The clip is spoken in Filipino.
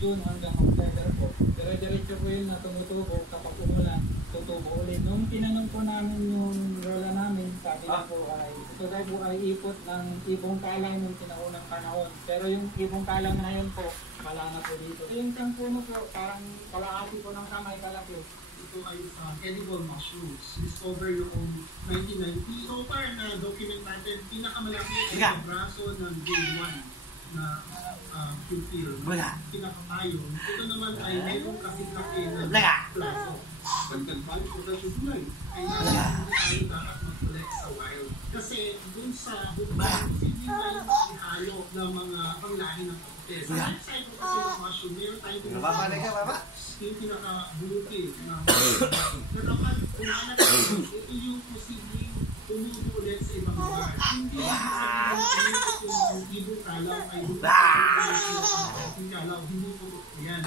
June hanggang October po. Dire-diretso po yun na tumutubo. Kapag umulan, tutubo ulit. Nung tinanong po namin yung lola namin, sabi na po ay ito daw po ay ipot ng ibong kalang nung tinaunang panahon. Pero yung ibong kalang na yun po, wala na po dito. Yung isang puno po, parang kalahati po ng kamay kalaki. Ito ay edible mushrooms. Discover noong 1990. So far na document natin, pinakamalaki ay braso ng grade 1 na pupil. Pinakatayo. Ito naman ay mayroong kasi-laki ng braso. Pagkan tayo po tayo gulay. Kailangan tayo dapat mag-collect sa wild. Kasi dun sa bukang, hindi tayo ihalo ng mga panglahi ng kapatid. Sa next side po kasi ng mushroom, meron tayong yung pinaka-buti na dapat kumanak ito yung posibleng tumubo ulit sa ibang lugar. Hindi yung ibong kalaw ay yung kalaw, hindi po yan.